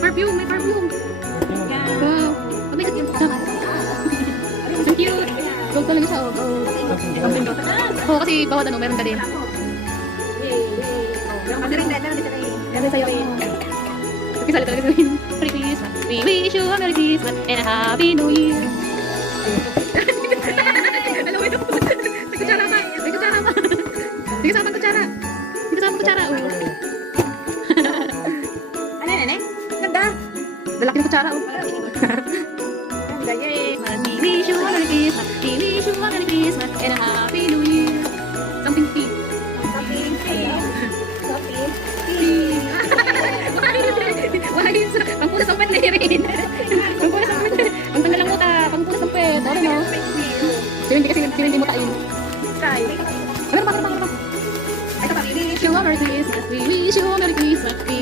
Perfume, may perfume. Wow. May cute. So cute. Gold talaga siya. Oo, kasi bawat ano, meron ka din. Meron sa'yo rin. Napisali talaga sa rin. Merry Christmas. We wish you a Merry Christmas and a Happy New Year. Alam mo ito. May kutsara pa. May kutsara pa. May kasama kutsara. May kasama kutsara. Ano yan, eh? Ganda. Lalaki ng kutsara. Ganda, yay. We wish you a Merry Christmas. We wish you a Merry Christmas and a Happy New Year. Something pink. Shopping, shopping. Wahid sa pangpunas ng pet na rin. Pangpunas ng pet. Ang tanggal ng muta. Pangpunas ng pet. Ano no? Sino hindi mutain? Try. Ano pa? Ito pa. We wish you a Merry Christmas. We wish you a Merry Christmas. We